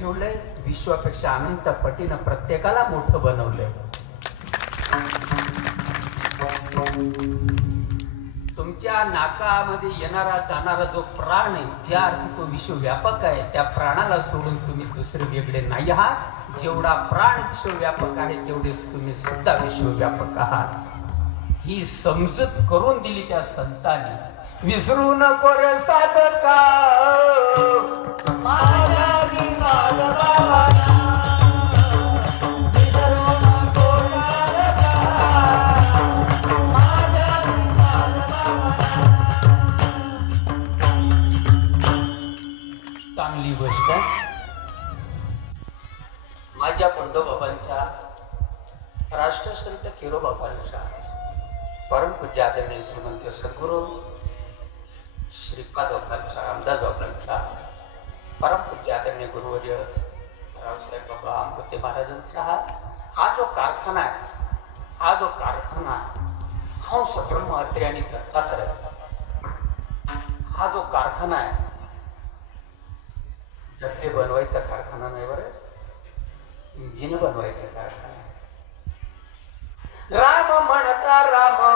ठेवलंय. विश्वापेक्षा अनंत पटीनं प्रत्येकाला मोठं बनवलंय. तुमच्या नाकामध्ये येणारा जाणारा जो प्राण आहे ज्या अर्थी तो विश्वव्यापक आहे त्या प्राणाला सोडून तुम्ही दुसरे वेगळे नाही आहात. जेवढा प्राण विश्वव्यापक आहे तेवढेच तुम्ही सुद्धा विश्वव्यापक आहात. ही समजूत करून दिली त्या संतांनी. विसरू नको रे साधका. चांगली गोष्ट आहे. माझ्या पंडोबाबांच्या राष्ट्रसंत किरोबाबांच्या परमपूज्य आदरणीय श्रीमंत सद्गुरू श्रीपाद बाबांच्या रामदास बाबांच्या परमपूज्य आदरणीय गुरुवर्य रावसाहेब बाबा अमृते महाराजांचा हा हा जो कारखाना आहे हा जो कारखाना हंस ब्रह्म अत्रे आणि दत्तात्रय हा जो कारखाना आहे डबे बनवायचा कारखाना नाही बरं. इंजिन बनवायचा कारखाना. राम म्हणता राम